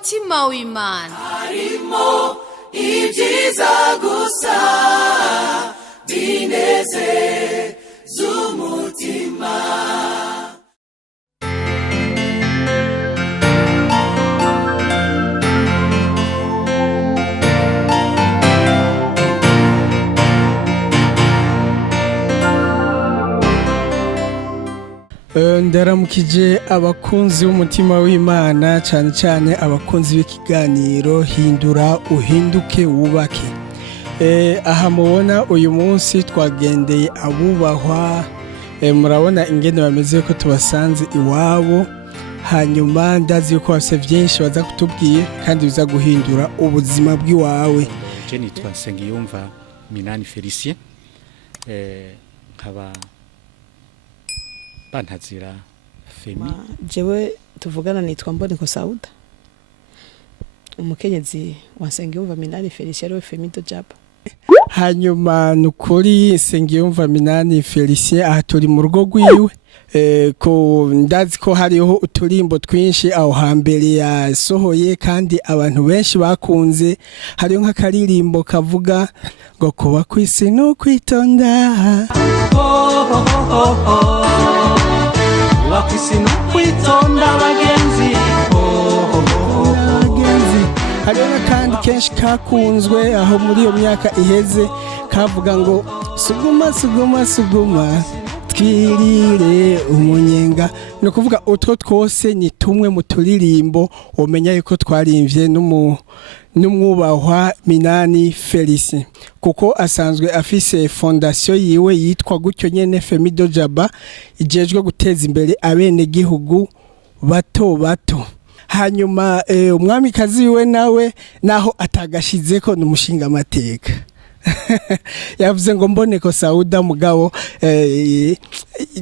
umutima w'Imana harimo ibyiza gusa binezeza umutima. Ndaramukije abakunzi b'umutima w'Imana, cyane cyane abakunzi b'ikiganiro hindura uhinduke wubake. Aha mubona uyu munsi twagendeye abubahwa, murabona ingene bameze ko tubasanze iwabo, hanyuma ndazi yuko bafite byinshi baza kutubwira kandi biza guhindura ubuzima bw'iwawe. Je nitwa Nsengiyumva Minani Felicien, nkaba bantazira Femi. Jewe tuvugana nitwa Hon.Saüda, umukenyezi wa Nsengiyumva Minani Felicien we Femi de Jabat. Hanyuma nukuri Nsengiyumva Minani Felicien aha turi mu rugo rwiwe, ko ndazi ko hariho uturimbo twinshi aho hambere yasohoye kandi abantu benshi bakunze. Hariho nk'akaririmbo kavuga ngo kuba kwisi no kwitonda, kuba kwisi no kwitonda bagenzi. Hariho n'akandi kenshi kakunzwe aho muri iyo myaka iheze kavuga ngo suguma suguma suguma twirire umunyenga. Ni ukuvuga utwo twose ni tumwe mu turirimbo umenya yuko twarimvye n'umwubahwa Minani Felicien, kuko asanzwe afise fondation yiwe yitwa gutyo nyene Femi de Jabat, ijejwe guteza imbere abene gihugu bato bato. Hanyuma umwamikazi we nawe naho atagashizeko n'umushinga amateka yavuze ngo Hon.Saüda mugabo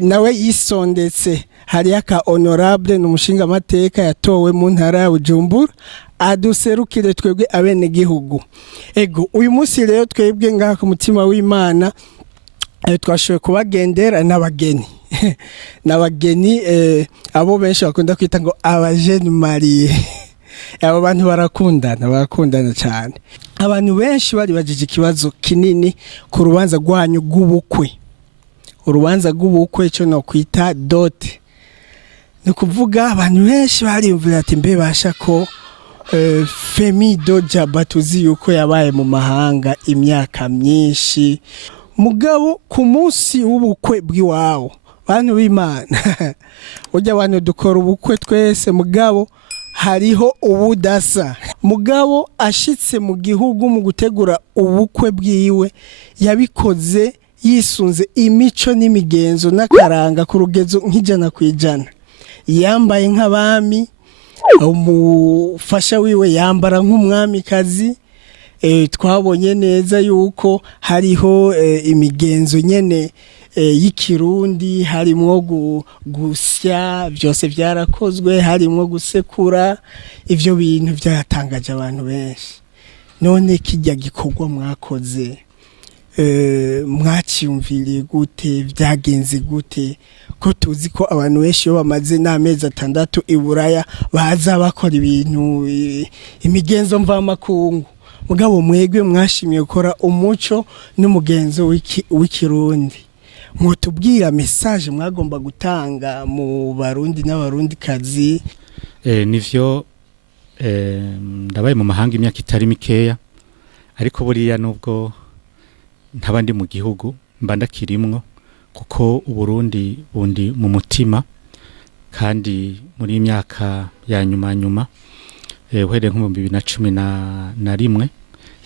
nawe yisondetse. Hari aka honorable n'umushinga amateka yatowe mu ntara ya Bujumbura aduserukire twebwe abene gihugu. Ego uyu munsi rero twebwe ngaha ku mutima w'Imana twashoboye kubagendera n'abageni n'abageni abo benshi bakunda kwita ngo abajeni mariye. Abo bantu barakundana cyane. Abantu benshi bari bagije ikibazo kinini ku rubanza rwanyu rw'ubukwe. Urubanza rw'ubukwe cyo no kwita dot. Ni kuvuga abantu benshi bariyumvira ati mbe basha ko Femi de Jabat uzi yuko yabaye mu mahanga imyaka myinshi, mugabo ku munsi w'ubukwe bw'iwawo bantu b'Imana ujya abantu dukora ubukwe twese, mugabo hariho ubudasa. Mugabo ashitse mu gihugu mu gutegura ubukwe bwiwe yabikoze yisunze imico n'imigenzo n'akaranga ku rugezo nk'ijana kwijana. Yambaye nk'abami, umufasha wiwe yambara nk'umwamikazi. Twabonye neza yuko hariho imigenzo nyene y'ikirundi, harimo gusya, byose byarakozwe, harimo gusekura. Ivyo bintu byatangaje abantu benshi. None kijya gikorwa mwakoze mwaciyumviriye gute, byagenze gute? Ko tuzi ko abantu benshi bamaze n'amezi 6 iburaya baza bakora ibintu imigenzo mvamakungu, mugabo mwegwe mwashimiye gukora umuco n'umugenzo w'ikirundi. Mwotubwira message mwagomba gutanga mu barundi n'abarundi kazi? Nivyo ndabaye mu mahanga imyaka itari mikeya, ariko buriya nubwo ntabandi mu gihugu mba ndakirimwo, kuko uburundi bundi mu mutima. Kandi muri imyaka ya nyuma uhereye nko mu 2011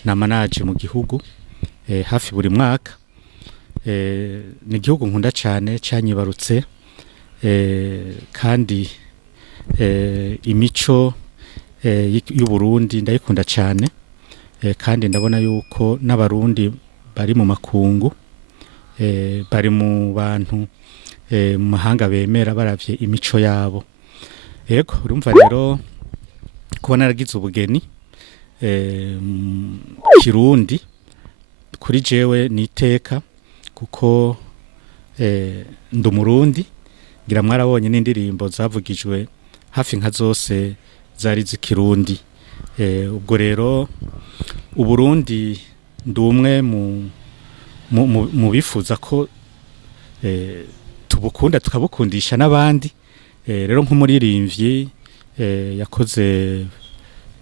namanaje mu gihugu hafi buri mwaka. Ni igihugu nkunda cyane, cyanyibarutse, kandi imico y'Uburundi ndayikunda cyane, kandi ndabona yuko n'abarundi bari mu makungu, bari mu bantu mu mahanga bemera baravye imico yabo. Yego urumva rero kuba naragize ubugeni kirundi kuri jewe niteka, kuko ndumurundi. Ngira mwarabonye n'indirimbo zavugijwe hafi nka zose zari z'ikirundi. Ubwo rero uburundi ndumwe mu bifuza ko tubukunda tukabukundisha n'abandi. Rero nk'umuririmbyi yakoze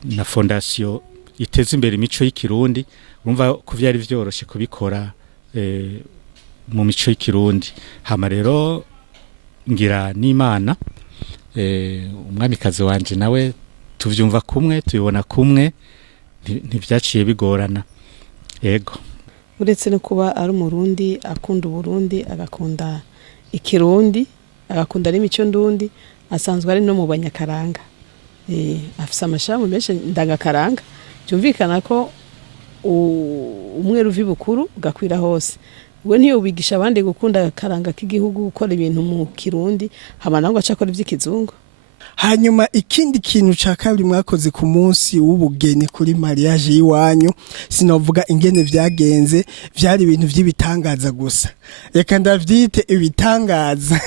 na fondation iteza imbere imico y'ikirundi, urumva ko vyari vyoroshe kubikora mu mico y'ikirundi. Hama rero ngira n'Imana umwamikazi wanje nawe tuvyumva kumwe, tubibona kumwe, ntivyaciye bigorana. Yego, uretse no kuba ari umurundi akunda uburundi agakunda ikirundi agakunda n'imico ndundi, asanzwe ari no mu banyakaranga. Afise amashami menshi ndangakaranga, byumvikana ko umwe ruvi bukuru ugakwira hose. We ntiyo bigisha abandi gukunda akaranga k'igihugu, gukora ibintu mu kirundi, hama nawe acakora ivy'ikizungu. Hanyuma ikindi kintu ca kabiri mwakoze ku munsi w'ubugeni kuri mariage yiwanyu, sinovuga ingene vyagenze, vyari ibintu vy'ibitangaza gusa. Reka ndavyite ibitangaza.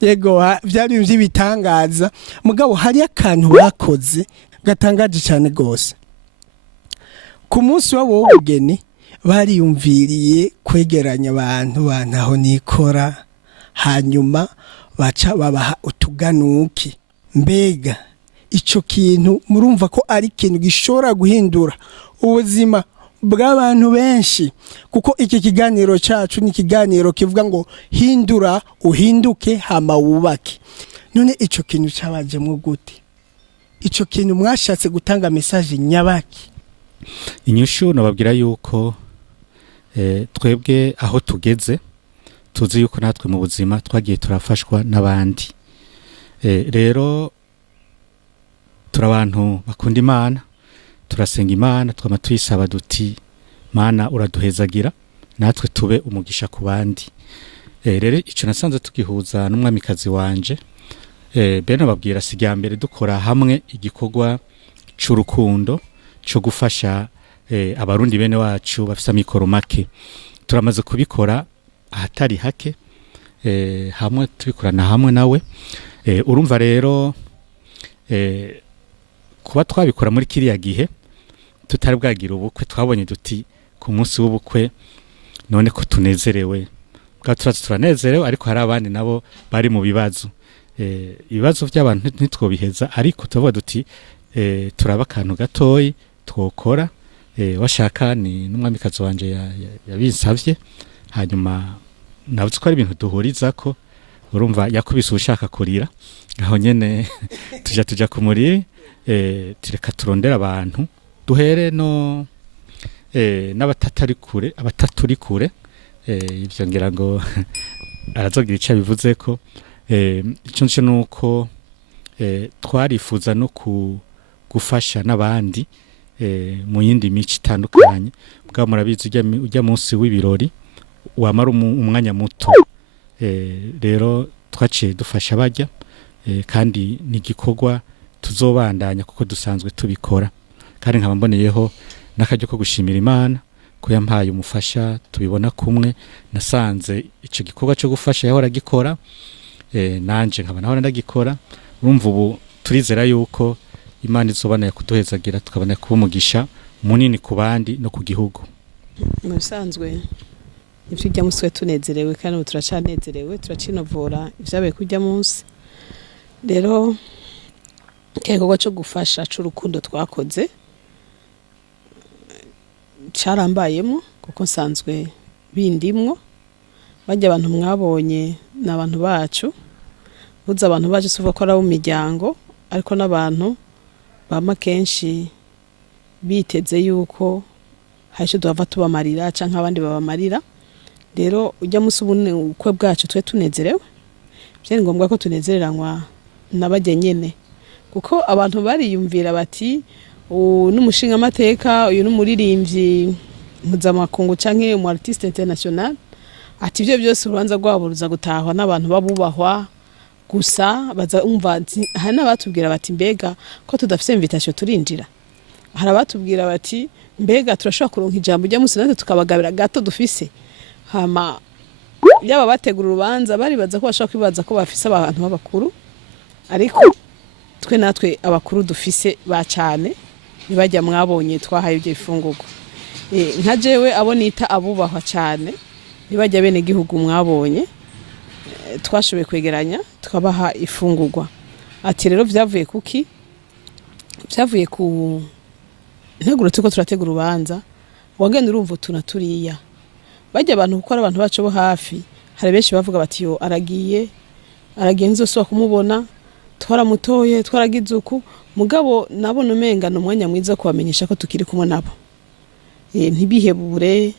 Yego, vyari ibintu vy'ibitangaza, mugabo hari akantu bakoze gatangaje cyane gose. Ku munsi w'ubugeni bariyumviriye kwegeranya abantu bantahonikora, hanyuma baca babaha utuganuke. Mbega ico kintu murumva ko ari ikintu gishobora guhindura ubuzima bw'abantu benshi, kuko iki kiganiro cacu ni kiganiro kivuga ngo hindura uhinduke hama wubake. None ico kintu cabajemwo gute? Ico kintu mwashatse gutanga message nyabaki? Inyishu nababwira yuko twebwe aho tugeze tuzi yuko natwe mu buzima twagiye turafashwa n'abandi. Rero turabantu bakunda Imana, turasenga Imana, twama tuyisaba duti Mana uraduhezagira natwe tube umugisha ku bandi. Rero ico nasanze tugihuza n'umwamikazi wanje, bene babwira sijya mbere dukora hamwe igikorwa c'urukundo cyo gufasha abarundi bene wacu bafisa mikoro make. Turamaze kubikora ahatari hake, hamwe tubikorana hamwe nawe. Urumva rero kuba twabikora muri kiriya gihe tutari bwagira ubukwe, twabonye duti ku munsi w'ubukwe none ko tunezerewe, turanezerewe, ariko hari abandi nabo bari mu bibazo. Ibibazo by'abantu ntitwobiheza, ariko tuvuga duti turaba akantu gatoyi twokora. Washaka ni n'umwamikazi wanje yabinsavye, hanyuma navuze ko ari ibintu duhuriza ko. Urumva yakubise ushaka kurira aho nyene tuja ku muri, tireka turondera abantu duhere no n'abatatari kure, abataturi kure. Ivyo ngira ngo arazogira ico bivuze ko ico nce nuko twarifuza no gufasha n'abandi mu yindi mico itandukanye. Bwa murabizi ujya munsi w'ibirori wamara umwanya muto. Rero twaciye dufasha bajya, kandi ni igikorwa tuzobandanya kuko dusanzwe tubikora. Kandi nkaba mboneyeho n'akaryo ko gushimira Imana ko yampaye umufasha tubibona kumwe. Nasanze ico gikorwa cyo gufasha yahora gikora, nanje nkaba nahora ndagikora. Urumva ubu turizera yuko Imana izobana yakuduhezagira, tukabona kuba umugisha munini ku bandi no ku gihugu. Musanzwe ivyo ujya muswe tunezerewe, kandi turacanezerewe, turacinovora ivyabaye kujya munsi. Rero igikorwa cyo gufasha c'urukundo twakoze carambayemo, kuko nsanzwe bindimwo. Bajya abantu mwabonye n'abantu bacu, buza abantu bacu suva ko ari mu miryango, ariko n'abantu bama kenshi biteze yuko hasho duhava tubamarira canke abandi babamarira. Rero ujya musi ubukwe bwacu twe tunezerewe, byari ngombwa ko tunezereranywa n'abajya nyene, kuko abantu bariyumvira bati n'umushinga amateka, uyu n'umuririmbyi mpuzamakungu canke umu artiste international, ati ivyo byose urubanza rwabo ruza gutahwa n'abantu babubahwa gusa. Baza umva hari n'abatubwira bati mbega ko tudafise invitation turinjira. Hari abatubwira bati mbega turashobora kuronka ijambo ujya musi natwe tukabagabira gato dufise. Hama yaba bategura urubanza bari baza ko bashaka kwibaza ko bafise abantu b'abakuru, ariko twe natwe abakuru dufise ba cyane nibajya mwabonye twahaye ibyo ifungurwa nka jewe abo nita abubahwa cyane nibajya bene gihugu mwabonye twashoboye kwegeranya tukabaha ifungurwa ati rero vyavuye kuki vyavuye ku nteguro tuko turategura urubanza wagenda urumva utuna turiya bajya abantu gukora abantu bacu bo hafi hari benshi bavuga bati yo aragiye nzosubira kumubona twaramutoye twaragize uku mugabo nabona umenga no mwanya mwiza kubamenyesha ko tukiri kumwe nabo ntibihebure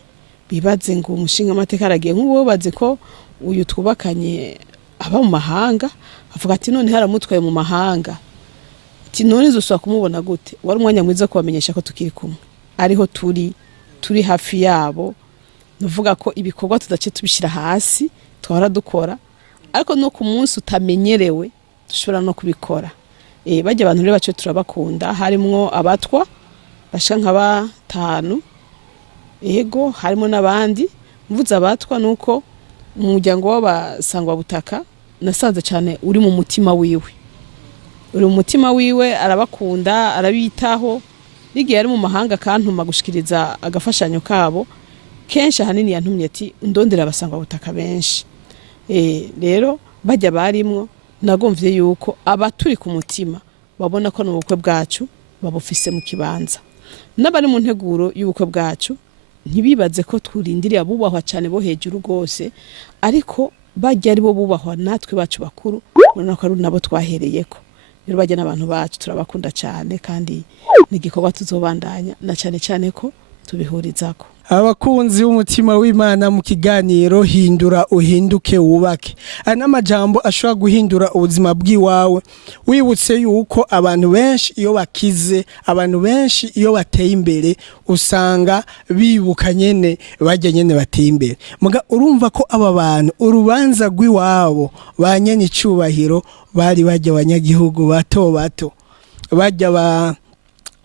bibaze ngo umushinga amateka aragiye nk'uwo bazi ko uyu twubakanye aba mu mahanga avuga ati none haramutwaye mu mahanga ati none zosubira kumubona gute wari umwanya mwiza kubamenyesha ko tukiri kumwe ariho turi hafi yabo nuvuga ko ibikorwa tudace tubishira hasi twara dukora ariko no ku munsi utamenyerewe dushobora no kubikora bajya abantu rero bace turabakunda harimwo abatwa bashaka nka batanu yego harimo nabandi mvuze abatwa nuko mu muryango w'abasangwa butaka nasanze cyane uri mu mutima wiwe arabakunda arabitaho nigiye ari mu mahanga kantuma gushikiriza agafashanyo kabo kenshi ahanini yantumye ati ndondera abasangwa butaka benshi rero bajya barimwo nagomvye yuko abaturi ku mutima babona ko n'ubukwe bwacu babufise mu kibanza n'abari mu nteguro y'ubukwe bwacu ntibibaze ko twurindiriye abubahwa cyane bo hejuru rwose ariko bajya ari bo bubahwa natwe bacu bakuru ubona ko ari nabo twahereyeko rero bajya n'abantu bacu turabakunda cyane kandi n'igikorwa tuzobandanya na cyane ko tubihurizako abakunzi b'umutima w'Imana mu kiganiro hindura uhinduke wubake anamajambo ashobora guhindura ubuzima bw'iwawe wibutse yuko abantu benshi iyo bakize abantu benshi iyo bateye imbere usanga bibuka nyene bajya nyene bateye imbere muga urumva ko aba bantu urubanza rw'iwabo banyene icubahiro bari bajya abanyagihugu bato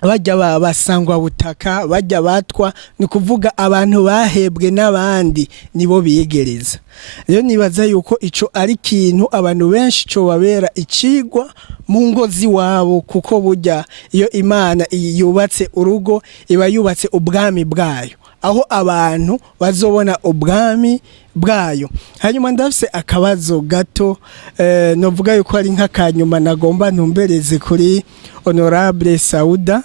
bajya basangwa butaka bajya batwa ni kuvuga abantu bahebwe n'abandi nibo biyegereza rero nibaza yuko ico ari kintu abantu benshi cyo babera icigwa mu ngo ziwabo kuko burya iyo Imana yubatse urugo iba yubatse ubwami bwayo aho abantu bazobona ubwami bwayo hanyuma ndafise akabazo gato novuga yuko ari nk'akanyuma nagomba ntumbereze kuri Hon.Saüda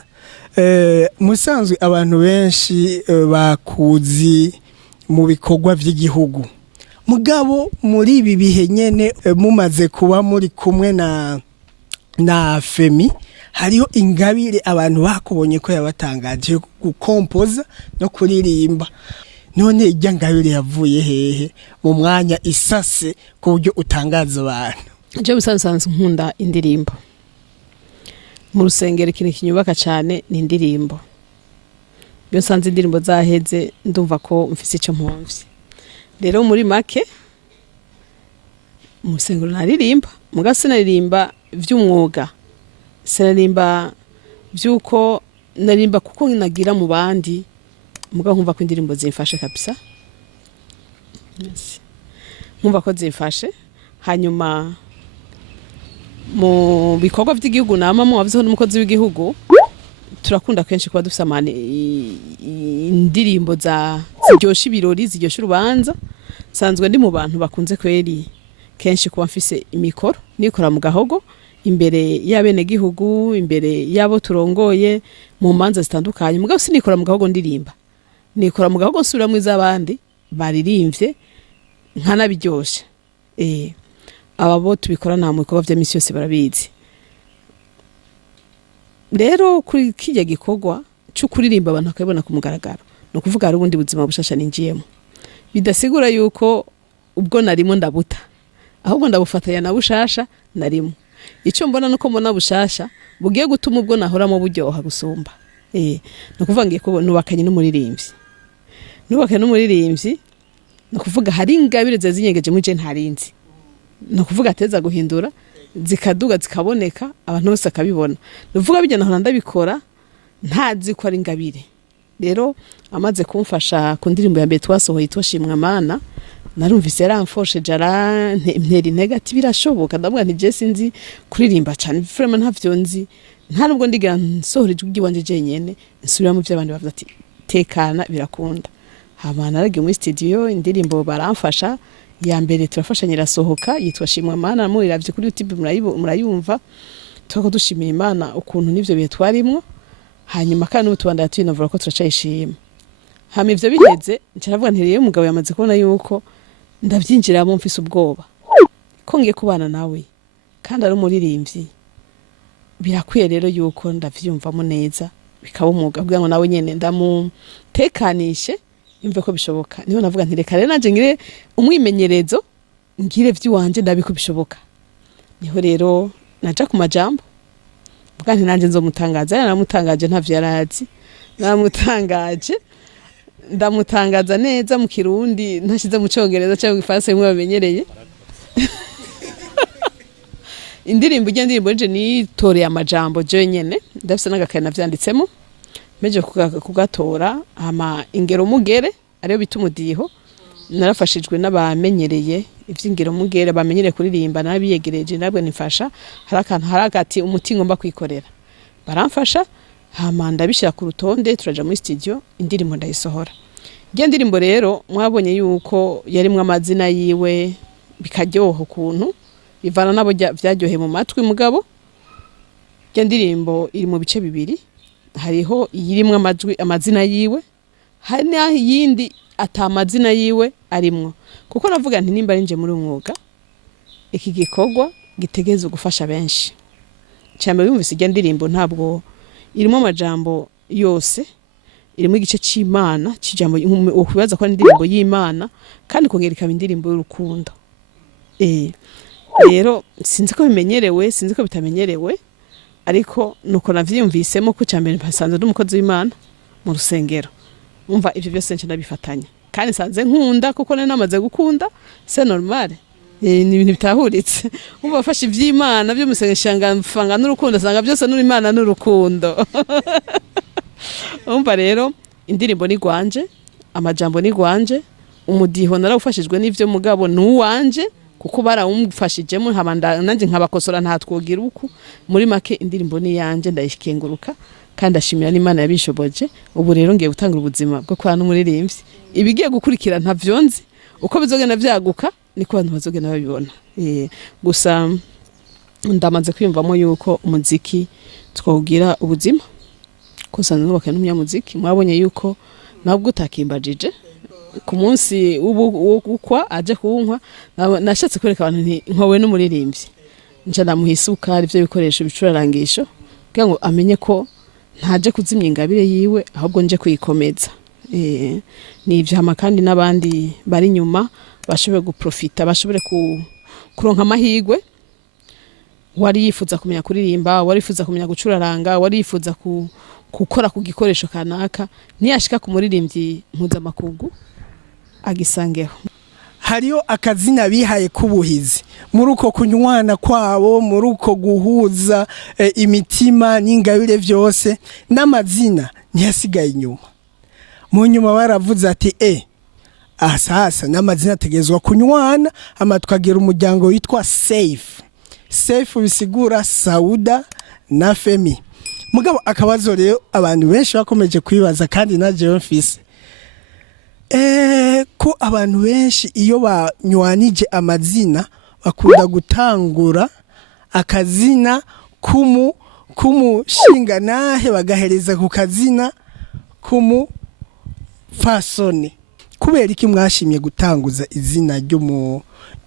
musanzwe abantu benshi bakuzi mu bikorwa by'igihugu mugabo muri ibi bihe nyene mumaze kuba muri kumwe na Femi hariho ingabire abantu bakubonye ko yabatangaje gukompoza no kuririmba none ijya ngabire yavuye hehe mu mwanya isase ku buryo utangaza abantu je musanzwe nkunda indirimbo mu rusengero ikintu kinyubaka cyane ni indirimbo iyo sanze indirimbo zaheze ndumva ko mfise icyo mpomvye rero muri make mu rusengero naririmba muga sinaririmba vy'umwuga sinaririmba vy'uko naririmba kuko nagira mu bandi muga nkumva ko indirimbo zimfashe kabisa nkumva ko zimfashe hanyuma mu bikorwa by'igihugu namamo wavuzeho n'umukozi w'igihugu turakunda kenshi kuba dufite indirimbo ziryosha ibirori ziryosha urubanza sanzwe ndi mu bantu bakunze kweri kenshi kuba mfise imikoro nikora mu gahogo imbere y'abene gihugu imbere yabo turongoye mu manza zitandukanye mugabo sinikora mu gahogo ndirimba nikora mu gahogo nsubira mu izabandi baririmbye nkanabiryosha ababo tubikora nta mu bikorwa by'imisi yose barabizi rero kuri kijya gikorwa cyo kuririmba abantu bakabona ku mugaragaro no kuvuga ari ubundi buzima bushasha ninjiyemo bidasigura yuko ubwo narimo ndabuta ahubwo ndabufatanya na bushasha narimo icyo mbona nuko mbona bushasha bugiye gutuma ubwo nahoramo buryoha gusumba no kuvuga ngiye ko nubakanye n'umuririmbyi no kuvuga hari ingabire zazinyegeje mu je ntarinzi no kuvuga ateza guhindura zikaduga zikaboneka abantu bose akabibona nuvuga bijyana aho ndabikora ntazi ko ari ingabire rero amaze kumfasha ku ndirimbo ya mbere twasohoye twashimwa Imana narumvise yaramfoshe jara nteri negative birashoboka ndavuga nti je sinzi kuririmba cyane vraiment ntavyo nzi nta nubwo ndigira nsohora ijwi wanje jenyene nsubira mu by'abandi bavuga ati tekana birakunda hama naragiye muri studio indirimbo baramfasha ya mbere turafashanya irasohoka yitwa Shimwa Imana muravye kuri YouTube murayumva twako dushimira Imana ukuntu nivyo bihe twarimwo hanyuma kandi n'utubanda tuyinovura ko turacayishima hama ivyo biheze ncaravuga nti rero umugabo yamaze kubona yuko ndavyinjiramo mfise ubwoba ko ngiye kubana nawe kandi ari umuririmbyi birakwiye rero yuko ndavyumvamo neza bikaba umwuga kugira ngo nawe nyene ndamutekanishe yumve ko bishoboka niho navuga nti reka rero nanje ngire umwimenyerezo ngire vy'iwanje ndabiko bishoboka niho rero naja ku majambo vuga nti nanje nzomutangaza namutangaje ntavyo yarazi namutangaje ndamutangaza neza mu kirundi ntashize mu cyongereza cyangwa ifaransa bimwe bamenyereye indirimbo nje nitoreye amajambo je nyene ndafise n'agakaye navyanditsemo meje kugatora ama ingero mugere ariyo bita umudiho narafashijwe n'abamenyereye ivy'ingero mugere bamenyereye kuririmba nabiyegereje nabwo nifasha haragati umutingo mba kwikorera baramfasha hama ndabishira ku rutonde turaja muri studio indirimbo ndayisohora ngiye ndirimbo rero mwabonye yuko yarimwe amazina yiwe bikaryoha ukuntu ivana nabo vyaryohe mu matwi mugabo ngiye ndirimbo iri mu bice bibiri hariho yirimwe amazina yiwe hari n'iyindi atamazina yiwe arimwo kuko navuga nti nimba nje muri umwuga iki gikorwa gitegeze gufasha benshi cyane yumvise ngiye ndirimbo ntabwo irimo amajambo yose irimo igice cy'Imana kijambo ukwibaza ko indirimbo y'Imana kandi kongera ikaba indirimbo y'urukundo rero sinzi ko bimenyerewe sinzi ko bitamenyerewe ariko nuko navyumvisemo ko cyambere mpasanze n'umukozi w'Imana mu rusengero umva ivyo byose nce ndabifatanya kandi sanze nkunda kuko namaze gukunda c'est normal ni ibintu bitahuritse umva fasha ivy'Imana byo musengeshanga mfanga n'urukundo sanga byose n'Imana n'urukundo umva rero indirimbo ni gwanje amajambo ni gwanje umudiho narawufashijwe n'ivyo mugabo nuwanje kuko barawumfashijemo habanda nanje nkabakosora ntatwogira uku muri make indirimbo ni yanje ndayishikenguruka kandi ashimira n'Imana yabishoboje ubu rero ngiye gutanga ubuzima bwo kwa n'umuririmbyi ibigiye gukurikira ntavyonzi uko bizogenda vyaguka niko abantu bazogenda babibona gusa ndamaze kwiyumvamo yuko umuziki twawugira ubuzima kusa n'ubaka n'umunyamuziki mwabonye yuko nabwo utakimbajije ku munsi ubukwa aje kunkwa nashatse kwereka abantu nti nkowe n'umuririmbyi nje namuhisuka ari byo bikoresho bicurarangisho kugira ngo amenye ko ntaje kuzimya ingabire yiwe ahubwo nje kuyikomeza nivyo hama kandi nabandi bari nyuma bashobore guprofita bashobore kuronka amahigwe wari yifuza kumenya kuririmba wari yifuza kumenya gucuraranga wari yifuza gukora ku gikoresho kanaka niyashika ku muririmbyi mpuzamakungu agisangeho hariyo akazina bihaye kubuhizi muri uko kunywana kwabo muri uko guhuza imitima n'ingabire byose n'amazina ntiyasigaye inyuma mu nyuma baravuze ati asasa n'amazina ategezwa kunywana amatwagira umuryango witwa safe bisigura Saüda na Femi mugabo akabazo rero abantu benshi bakomeje kwibaza kandi naje mfise ko abantu benshi iyo banywanije amazina bakunda gutangura akazina kumushinga nahe bagahereza ku kazina fasoni kubera iki mwashimye gutanguza izina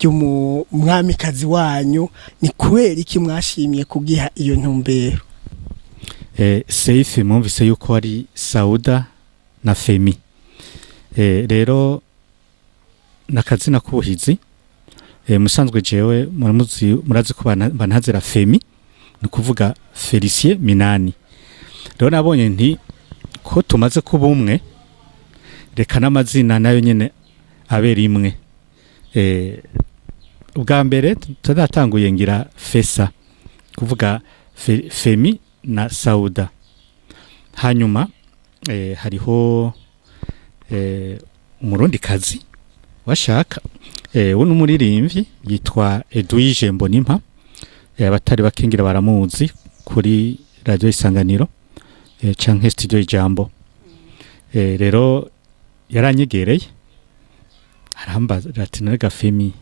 ry'umwamikazi wanyu ni kubera iki mwashimye kugiha iyo ntumbero Safe mwumvise yuko ari Saüda na Femi rero nakazina kubuhizi musanzwe jewe murazi ko bantazira Femi ni kuvuga Felicien Minani rero nabonye nti ko tumaze kuba umwe reka n'amazina nayo nyene abera imwe ubwa mbere tutatanguye ngira Fesa kuvuga Femi na Saüda hanyuma hariho umurundi kazi washaka uno muririmbyi yitwa Edwige Mbonimpa abatari bakingira baramuzi kuri radio Isanganiro canke studio Ijambo rero yaranyegereye arambaza ati none Femi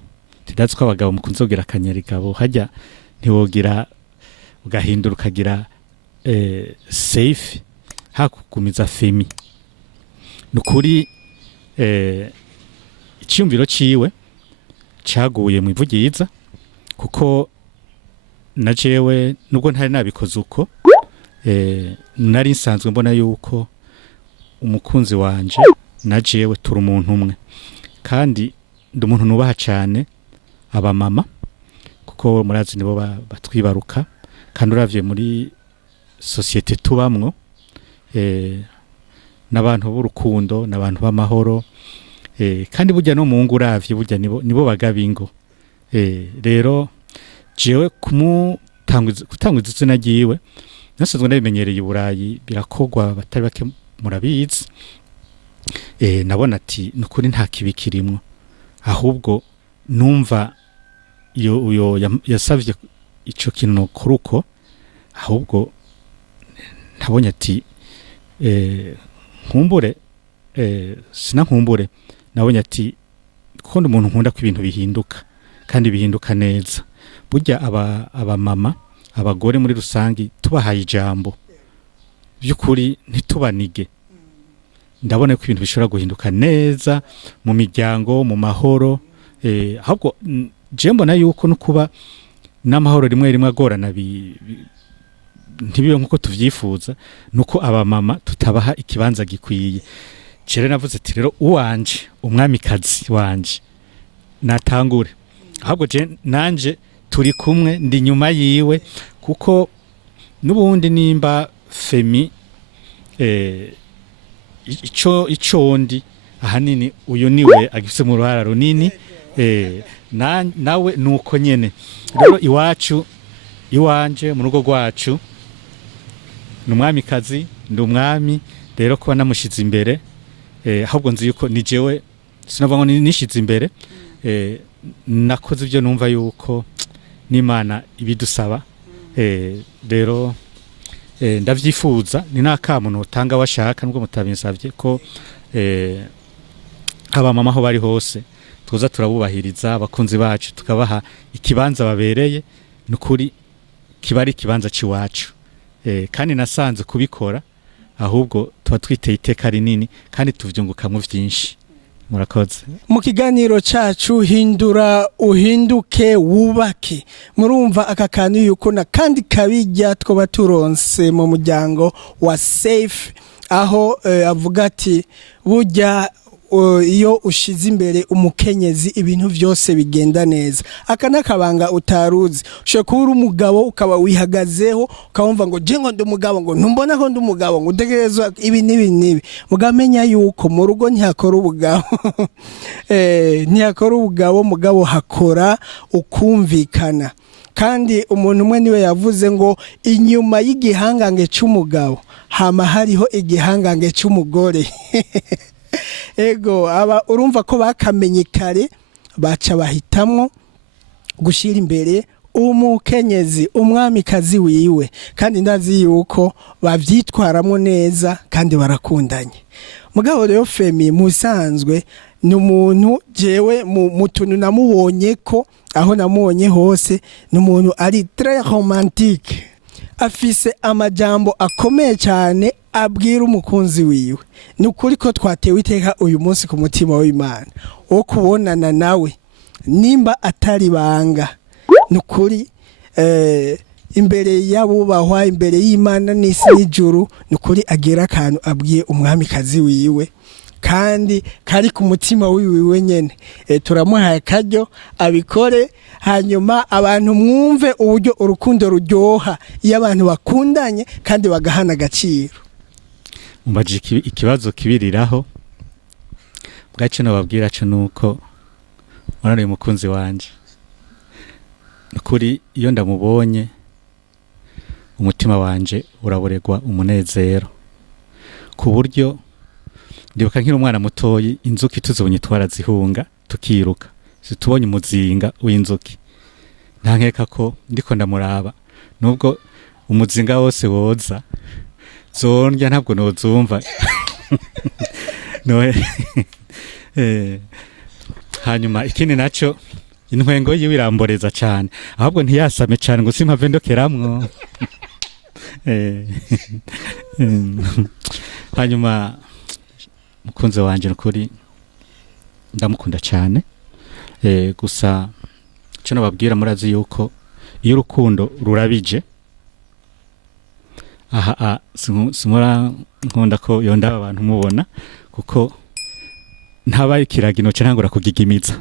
tidazi ko abagabo mukunze kugira akanyarigabo hajya ntiwogira ugahindura ukagira safe hakugumiza Femi nukuri icyumviro ciwe caguye mu ivugiza kuko na jewe nubwo ntari nabikoze uko nari nsanzwe mbona yuko umukunzi wanje na jewe turi umuntu umwe kandi ndi umuntu nubaha cyane aba mama kuko murazi nibo batwibaruka kandi uravye muri societe tubamwo n'abantu b'urukundo n'abantu b'amahoro kandi burya no mu ngo uravye burya nibo bagabingo rero jewe gutangwiza izina ryiwe nasanzwe nabimenyereye Burayi birakogwa batari bake murabizi nabona ati nukuri nta kibi kirimo ahubwo numva iyo yasavye ico kintu kuruko ahubwo nabonye ati nkumbure sinankumbure nabonye ati ko umuntu nkunda ko ibintu bihinduka kandi bihinduka neza burya aba mama abagore muri rusangi tubahaye ijambo byukuri ntitubanige ndabona ko ibintu bishobora guhinduka neza mu miryango mu mahoro ahubwo je mbona yuko no kuba n'amahoro rimwe rimwe agorana ntibibe nkuko tuvyifuza nuko aba mama tutabaha ikibanza gikwiye cere navuze ati rero uwanje umwamikazi wanje natangure ahubwo je nanje turi kumwe ndi nyuma yiwe kuko nubundi nimba Femi ico ndi ahanini uyu niwe agifise mu ruhara runini nawe nuko nyene rero iwacu iwanje mu rugo rwacu numwamikazi ndi umwami rero kuba namushize imbere ahubwo nzi yuko ni jewe sinavuga ngo nishize imbere nakoze ibyo numva yuko n'Imana ibidusaba rero ndavyifuza ni nakamuntu utanga washaka nubwo mutabinsavye ko aba mama ho bari hose tuza turabubahiriza abakunzi bacu tukabaha ikibanza babereye nukuri kibari ikibanza ciwacu kandi nasanze kubikora ahubwo tuba twiteye iteka rinini kandi tuvyungukamwe vyinshi murakoze mu kiganiro cacu hindura uhinduke wubake murumva aka kantu yuko na kandi kabijya twoba turonse mu muryango wa safe aho avuga ati burya iyo ushize imbere umukenyezi ibintu byose bigenda neza aka nakabanga utaruzi ushe kuba umugabo ukaba wihagazeho ukabumva ngo je ngo ndi umugabo ngo ntumbona ko ndi umugabo ngo utegerezwa ibi nibi mugamenya yuko mu rugo ntihakora ubugabo ntihakora ubugabo mugabo hakora ukumvikana kandi umuntu umwe niwe yavuze ngo inyuma y'igihangange cy'umugabo hama hariho igihangange cy'umugore ego aba urumva ko bakamenye kare baca bahitamwo gushira imbere umukenyezi umwamikazi wiwe kandi ndazi yuko bavyitwaramo neza kandi barakundanye mugabo rero Femi musanzwe ni umuntu jewe mu tuntu namubonye ko aho namubonye hose ni umuntu ari très romantique afise amajambo akomeye cyane abwira umukunzi wiwe nukuri ko twatewe iteka uyu munsi ku mutima w'Imana wo kubonana nawe nimba atari banga nukuri imbere y'abubahwa imbere y'Imana n'isi n'ijuru nukuri agera akantu abwiye umwamikazi wiwe kandi kari ku mutima wiwe nyene turamuhaye karyo abikore hanyuma abantu mwumve uburyo urukundo ruryoha iyo abantu bakundanye kandi bagahana agaciro umbaje ikibazo kibiriraho bwacu nababwira cyo nuko mwarane umukunzi wanje nukuri iyo ndamubonye umutima wanje uraboregwa umunezero ku buryo ndibuka nkiri umwana mutoyi inzuki tuzubunye twarazihunga tukiruka tubonye umuzinga w'inzuki nta nkeka ko ndiko ndamuraba nubwo umuzinga wose woza zondya ntabwo nozumva no hanyuma ikindi naco intwengo yiwe iramboreza cyane ahubwo ntiyasame cyane ngo simpave ndokeramwo hanyuma mukunzi wanje kuri ndamukunda cyane gusa cyo nababwira murazi yuko iyo urukundo rurabije aha simura nkunda ko yonda abantu mubona kuko ntabaye kiragino cyangwa kugigimiza.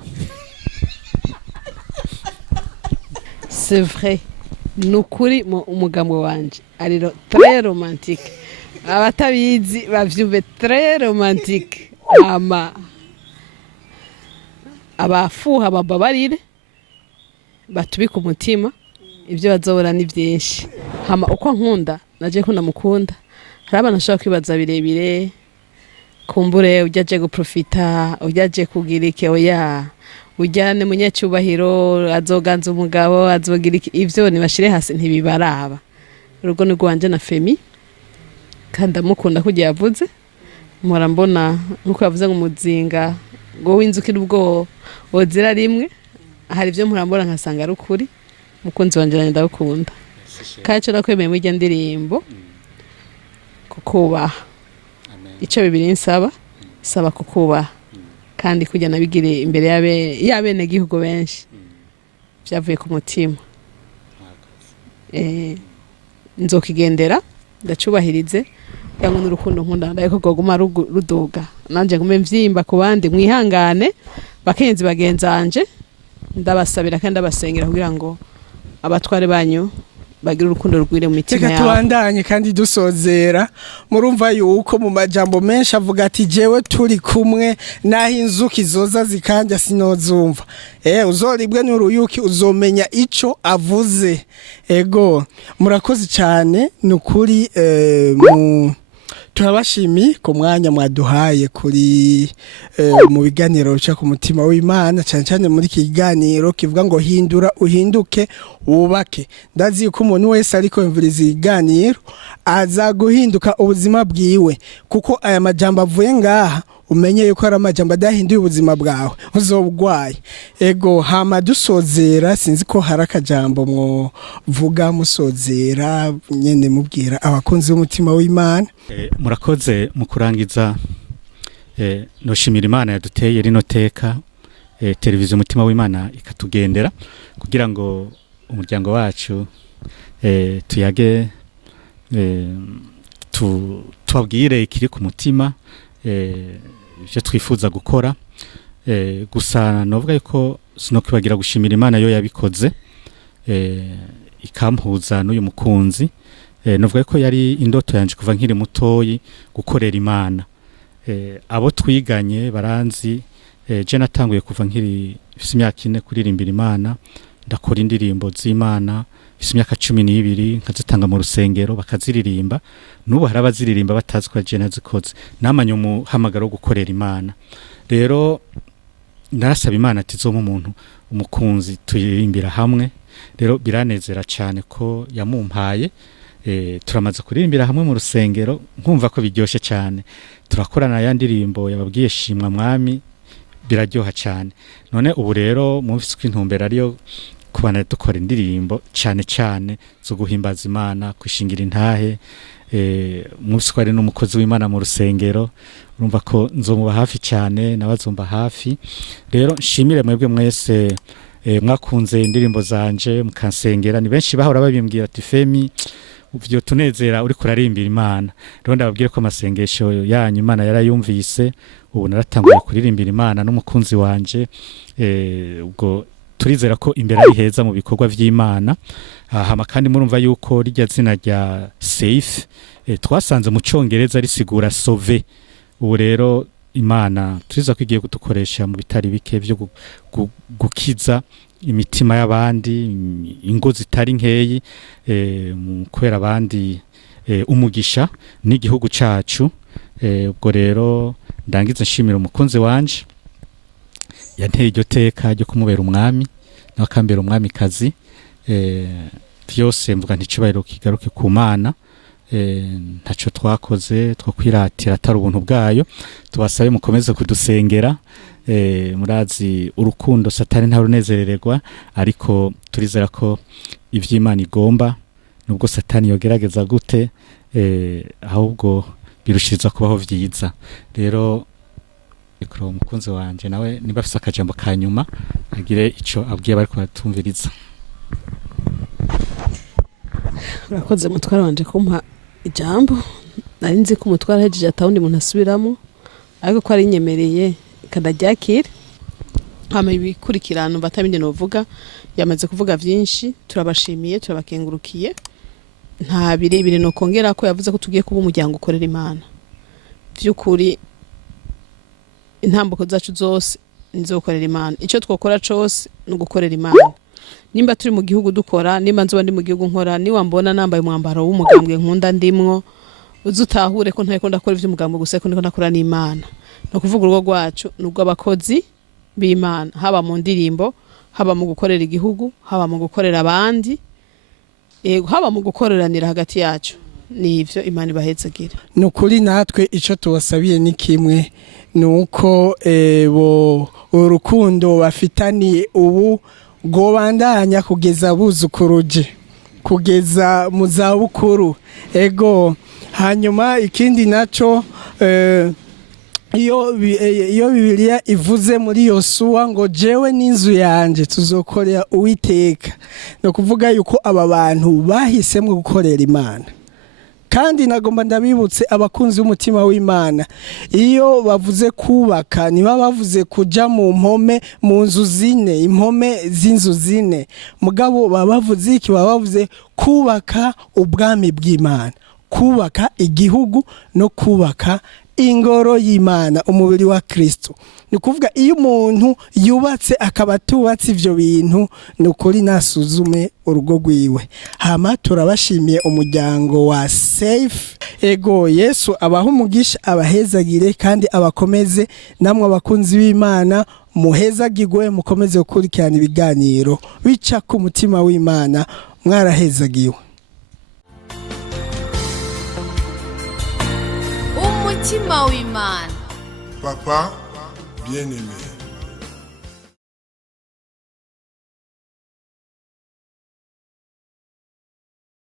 C'est vrai. Nukuri umugambo wanje ari très romantique. Abatabizi bavyumve très romantique. Abafuha bababarire batubika umutima ibyo bazobora ni byinshi. Hama uko nkunda naje ko namukunda. Hari abantu bashaka kwibaza birebire kumbure ujyaje guprofita ujyaje kugira iki oya ujyane munyacyubahiro azoganza umugabo azogira ivyo ni bashire hasi ntibibaraba urugo ni rwanje na Femi kandi amukunda kugiye yavuze mpora mbona nkuko yavuze ngo muzinga ngo winzukira ubwo wozira rimwe hari ivyo mpora mbona nkasanga ari ukuri mukunzi wanje ndagukunda kaco nakwemeye muri ndirimbo kukubaha icyo bibiri nsaba saba kukubaha kandi kujya nabigire imbere y'abene gihugu benshi byavuye ku mutima nzokigendera ndacubahirize yangu n'urukundo nkunda ndayiko goguma ruduga nanje ngume mvyimba ku bandi mwihangane bakenzi bagenzanje ndabasabira kandi ndabasengera kugira ngo abatware banyu bagira urukundo rwire mu mitima yabo. Tubandanye kandi dusozera murumva yuko mu majambo menshi avuga ati jewe turi kumwe naho inzuki zoza zikanja sinozumva. Uzoribwe n'uruyuki uzomenya ico avuze. Ego murakoze cyane nukuri turabashimi ku mwanya mwaduhaye kuri mu biganiro cyo ku mutima w'Imana cyane cyane muri kiganiro kivuga ngo hindura uhinduke wubake. Ndazi ko umuntu wese ariko yumviriza iganiro azaguhinduka ubuzima bwiwe kuko aya majambo avuye ngaha umenye yuko ari amajambo adahinduye ubuzima bwawe uzobugwaye. Ego hama dusozera sinzi ko hari akajambo mwo vuga musozera nyene mubwira abakunzi b'umutima w'Imana. Murakoze mu kurangiza noshimira Imana yaduteye rino teka televiziyo umutima w'Imana ikatugendera kugira ngo umuryango wacu tuyage tubabwire ikiri ku mutima ivyo twifuza gukora gusa novuga yuko sinokwibagira gushimira Imana yo yabikoze ikampuza n'uyu mukunzi novuga ko yari indoto yanje kuva nkiri mutoyi gukorera Imana abo twiganye baranzi je natanguye kuva nkiri imyaka 4 kuririmbira Imana ndakora indirimbo z'Imana imyaka 12 nkazitanga mu rusengero bakaziririmba nubu harabaziririmba batazi ko je nazikoze namanye umuhamagaro gukorera Imana. Rero narasaba Imana ati zo mu muntu umukunzi tuyirimbira hamwe. Rero biranezera cyane ko yamumpaye turamaze kuririmbira hamwe mu rusengero nkumva ko biryoshe cyane turakorana ya ndirimbo yababwiye shimwa mwami biraryoha cyane. None ubu rero mumvise ko intumbero ariyo kubana dukora indirimbo cyane cyane zo guhimbaza Imana kwishingira intahe mumvise ko ari n'umukozi w'Imana mu rusengero urumva ko nzomuba hafi cyane nabazumba hafi. Rero nshimire mwebwe mwese mwakunze indirimbo zanje mukansengera ni benshi bahora babimbwira ati Femi uvyo tunezera uri kurarimbira Imana. Rero ndababwire ko amasengesho yanyu Imana yarayumvise ubu naratanguye kuririmbira Imana n'umukunzi wanje ubwo turizera ko imbere ari heza mu bikorwa vy'Imana. Hama kandi murumva yuko rijya zina rya safe twasanze mu Congereza risigura sauver. Ubu rero Imana turiza kwigiye kudukoresha mu bitari bike byo gukiza imitima y'abandi ingo zitari nkeyi mu kwera abandi umugisha n'igihugu cacu. Ubwo rero ndangiza nshimira umukunzi wanje yanteye iryo teka ryo kumubera umwami n'akambera umwami kazi byose mvuga nticibahiro kigaruke ku Mana ntaco twakoze two kwiratira atari ubuntu bwayo tubasabe mukomeze kudusengera murazi urukundo satani nta runezerererwa ariko turizera ko ivy'Imana igomba nubwo satani yogerageza gute ahubwo birushiriza kubaho vyiza rero ikro mukunzi wanje nawe niba afise akajambo kanyuma agire ico abwiye bari kubatumviriza. Urakoze mutwara wanje kumpa ijambo nari nzi ko umutwara hejeje atawundi muntu asubiramo ariko ko ari nyemereye kadajakira hama ibikurikirano batabindi novuga yamaze kuvuga vyinshi turabashimiye turabakengurukiye nta birebire no kongera ko yavuze ko tugiye kuba umuryango ukorera Imana by'ukuri intambuko zacu zose nizokorera Imana ico twokora cose no gukorera Imana nimba turi mu gihugu dukora nimba nzoba ndi mu gihugu nkora ni wambona nambaye umwambaro w'umugambwe nkunda ndimwo uzutahure ko ntayiko ndakora ivy'umugambwe gusa ko ndiko ndakora n'Imana no kuvuga urugo rwacu nubwo abakozi b'Imana haba mu ndirimbo haba mu gukorera igihugu haba mu gukorera abandi haba mu gukoreranira hagati yacu nivyo Imana ibahezagira nukuri natwe ico tubasabiye ni kimwe nuko urukundo bafitaniye ubu gobandanya kugeza buzukuruje kugeza mu zabukuru ego hanyuma ikindi naco iyo Bibiliya ivuze muri Yosuwa ngo jewe n'inzu yanje tuzokorera Uwiteka no kuvuga yuko aba bantu bahisemwe gukorera Imana kandi nagomba ndabibutse abakunzi b'umutima w'Imana iyo bavuze kubaka niba bavuze kuja mu mpome mu nzu zine impome z'inzu zine mugabo bavuze iki bavuze kubaka ubwami bw'Imana kubaka igihugu no kubaka ingoro y'Imana umubiri wa Kristo ni kuvuga iyo umuntu yubatse akaba tubatse ivyo bintu nukuri nasuzume urugo rwiwe hama turabashimiye umuryango wa Safe ego Yesu abaho umugisha abahezagire kandi abakomeze namwe abakunzi b'Imana muhezagirwe mukomeze gukurikirana ibiganiro bica ku mutima w'Imana mwarahezagiwe. Umutima w'Imana. Papa bien-aimé.